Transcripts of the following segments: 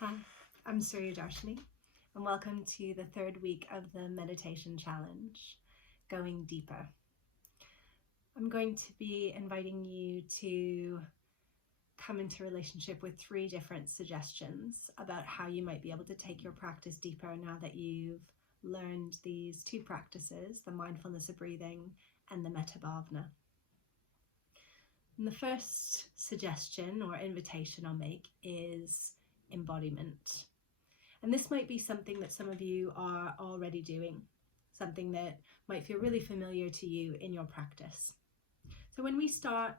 Hi, I'm Suryadarshini, and welcome to the third week of the meditation challenge, Going Deeper. I'm going to be inviting you to come into relationship with 3 different suggestions about how you might be able to take your practice deeper now that you've learned these 2 practices, the mindfulness of breathing and the metta bhavana. And the first suggestion or invitation I'll make is embodiment. And this might be something that some of you are already doing, something that might feel really familiar to you in your practice. So when we start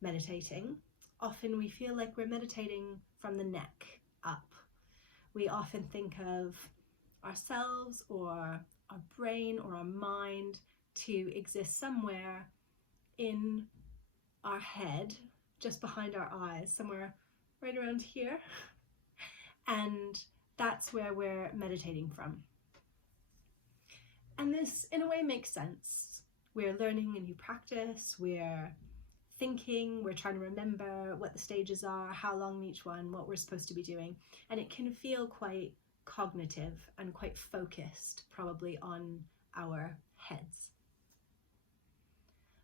meditating, often we feel like we're meditating from the neck up. We often think of ourselves or our brain or our mind to exist somewhere in our head, just behind our eyes, somewhere right around here. And that's where we're meditating from. And this, in a way, makes sense. We're learning a new practice, we're thinking, we're trying to remember what the stages are, how long each one, what we're supposed to be doing. And it can feel quite cognitive and quite focused, probably on our heads.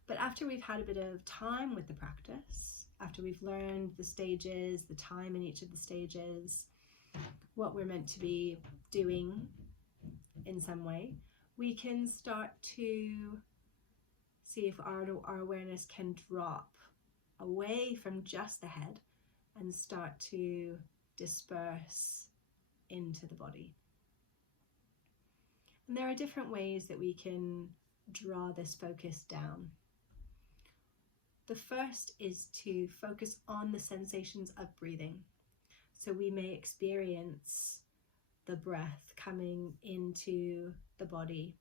But after we've had a bit of time with the practice, after we've learned the stages, the time in each of the stages, what we're meant to be doing in some way, we can start to see if our awareness can drop away from just the head and start to disperse into the body. And there are different ways that we can draw this focus down. The first is to focus on the sensations of breathing. So we may experience the breath coming into the body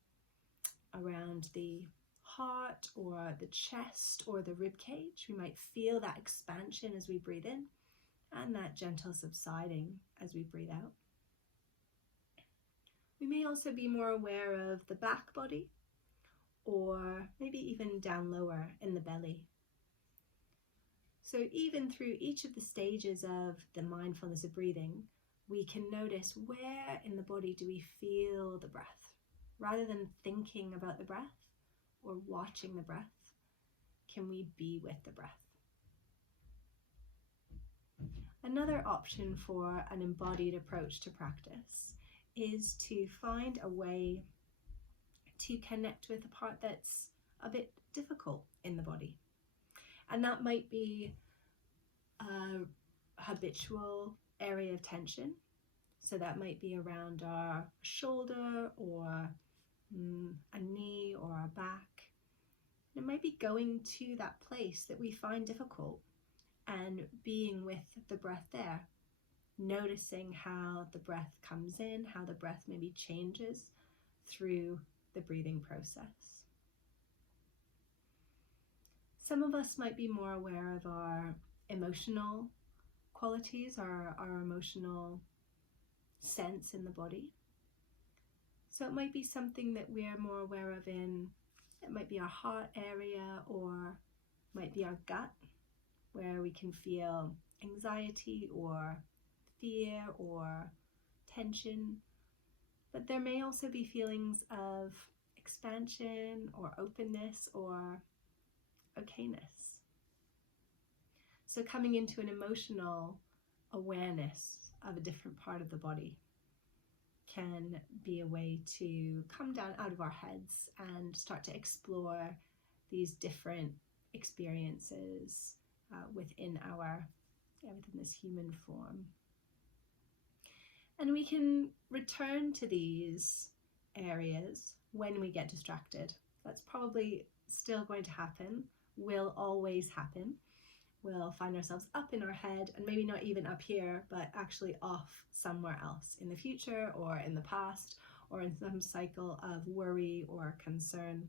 around the heart or the chest or the rib cage. We might feel that expansion as we breathe in and that gentle subsiding as we breathe out. We may also be more aware of the back body or maybe even down lower in the belly. So even through each of the stages of the mindfulness of breathing, we can notice where in the body do we feel the breath. Rather than thinking about the breath or watching the breath, can we be with the breath? Another option for an embodied approach to practice is to find a way to connect with a part that's a bit difficult in the body. And that might be a habitual area of tension. So that might be around our shoulder or a knee or our back. It might be going to that place that we find difficult and being with the breath there, noticing how the breath comes in, how the breath maybe changes through the breathing process. Some of us might be more aware of our emotional qualities, our emotional sense in the body. So it might be something that we're more aware of it might be our heart area or might be our gut, where we can feel anxiety or fear or tension. But there may also be feelings of expansion or openness or okayness. So coming into an emotional awareness of a different part of the body can be a way to come down out of our heads and start to explore these different experiences within this human form. And we can return to these areas when we get distracted. That's probably still going to happen, will always happen. We'll find ourselves up in our head and maybe not even up here, but actually off somewhere else in the future or in the past or in some cycle of worry or concern.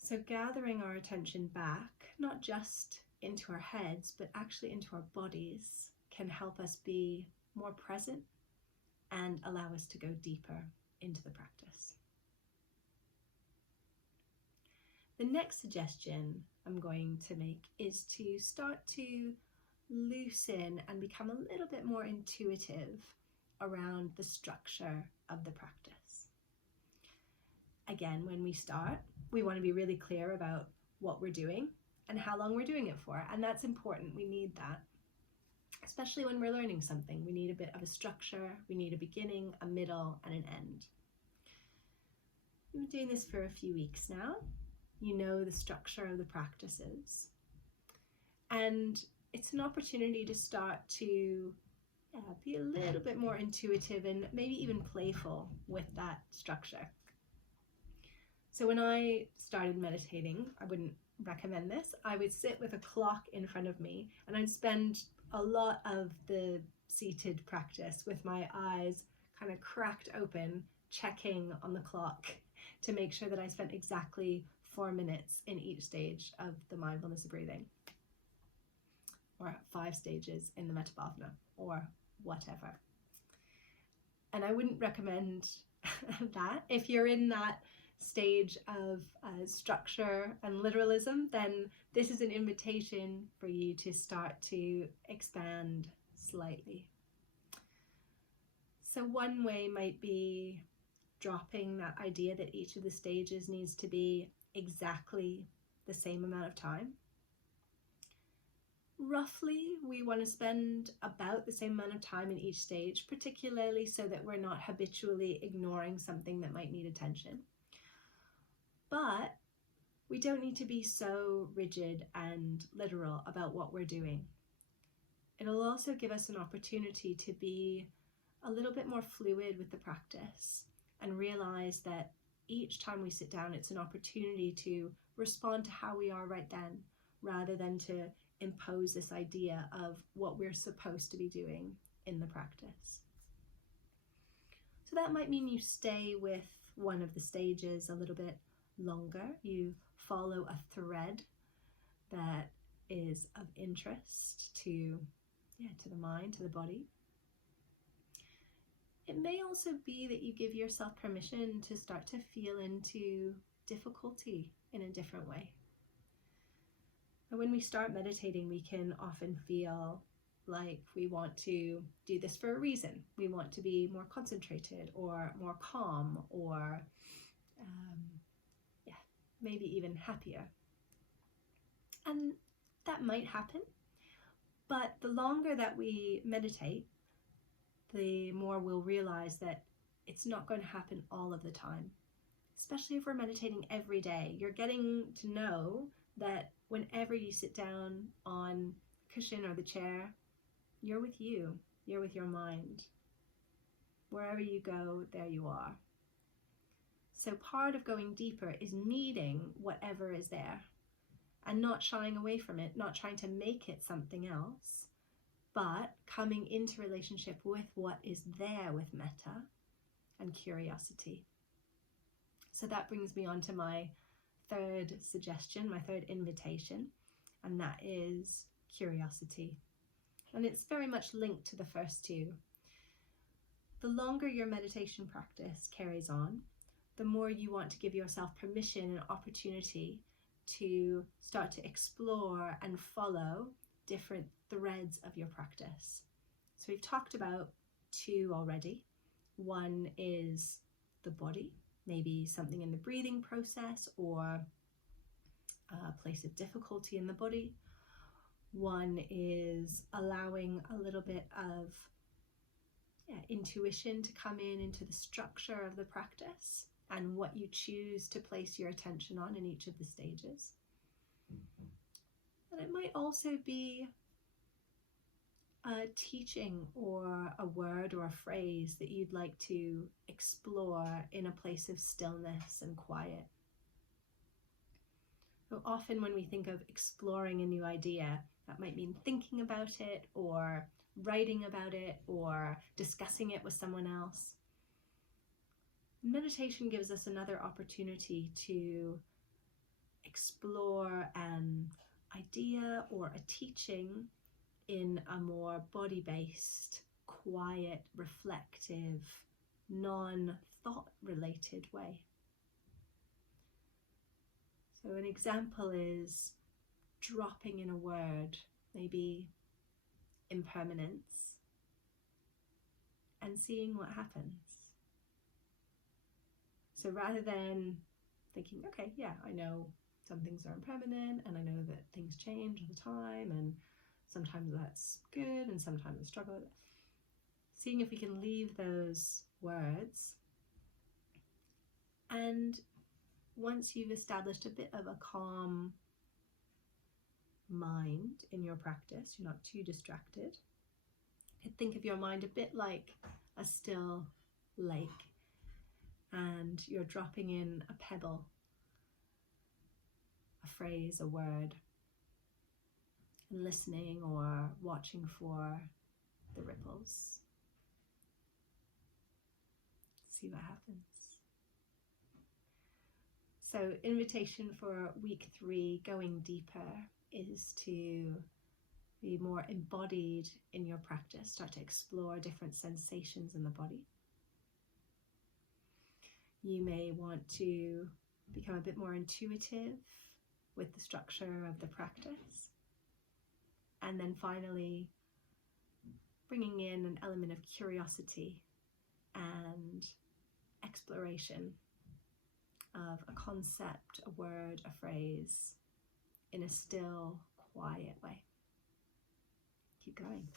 So gathering our attention back, not just into our heads, but actually into our bodies, can help us be more present and allow us to go deeper into the practice. The next suggestion I'm going to make is to start to loosen and become a little bit more intuitive around the structure of the practice. Again, when we start, we want to be really clear about what we're doing and how long we're doing it for. And that's important. We need that. Especially when we're learning something, we need a bit of a structure. We need a beginning, a middle, and an end. We've been doing this for a few weeks now. You know the structure of the practices. And it's an opportunity to start to be a little bit more intuitive and maybe even playful with that structure. So when I started meditating, I wouldn't recommend this. I would sit with a clock in front of me and I'd spend a lot of the seated practice with my eyes kind of cracked open, checking on the clock to make sure that I spent exactly 4 minutes in each stage of the mindfulness of breathing, or 5 stages in the Metta Bhavana, or whatever. And I wouldn't recommend that. If you're in that stage of structure and literalism, then this is an invitation for you to start to expand slightly. So one way might be dropping that idea that each of the stages needs to be exactly the same amount of time. Roughly, we want to spend about the same amount of time in each stage, particularly so that we're not habitually ignoring something that might need attention. But we don't need to be so rigid and literal about what we're doing. It'll also give us an opportunity to be a little bit more fluid with the practice and realize that each time we sit down, it's an opportunity to respond to how we are right then, rather than to impose this idea of what we're supposed to be doing in the practice. So that might mean you stay with one of the stages a little bit longer. You follow a thread that is of interest to the mind, to the body. It may also be that you give yourself permission to start to feel into difficulty in a different way. And when we start meditating, we can often feel like we want to do this for a reason. We want to be more concentrated or more calm or maybe even happier. And that might happen, but the longer that we meditate, the more we'll realize that it's not going to happen all of the time. Especially if we're meditating every day, you're getting to know that whenever you sit down on the cushion or the chair, you're with you, you're with your mind. Wherever you go, there you are. So part of going deeper is meeting whatever is there and not shying away from it, not trying to make it something else, but coming into relationship with what is there with metta and curiosity. So that brings me on to my third suggestion, my third invitation, and that is curiosity. And it's very much linked to the first two. The longer your meditation practice carries on, the more you want to give yourself permission and opportunity to start to explore and follow different threads of your practice. So we've talked about 2 already. One is the body, maybe something in the breathing process or a place of difficulty in the body. One is allowing a little bit of intuition to come into the structure of the practice and what you choose to place your attention on in each of the stages. And it might also be a teaching or a word or a phrase that you'd like to explore in a place of stillness and quiet. So often when we think of exploring a new idea, that might mean thinking about it or writing about it or discussing it with someone else. Meditation gives us another opportunity to explore an idea or a teaching in a more body-based, quiet, reflective, non-thought related way. So an example is dropping in a word, maybe impermanence and seeing what happens. So rather than thinking, okay, yeah, I know some things are impermanent and I know that things change all the time and sometimes that's good and sometimes I struggle, seeing if we can leave those words, and once you've established a bit of a calm mind in your practice, you're not too distracted, think of your mind a bit like a still lake, and you're dropping in a pebble, a phrase, a word, and listening or watching for the ripples. See what happens. So, invitation for week 3, going deeper, is to be more embodied in your practice. Start to explore different sensations in the body. You may want to become a bit more intuitive with the structure of the practice. And then finally, bringing in an element of curiosity and exploration of a concept, a word, a phrase in a still, quiet way. Keep going.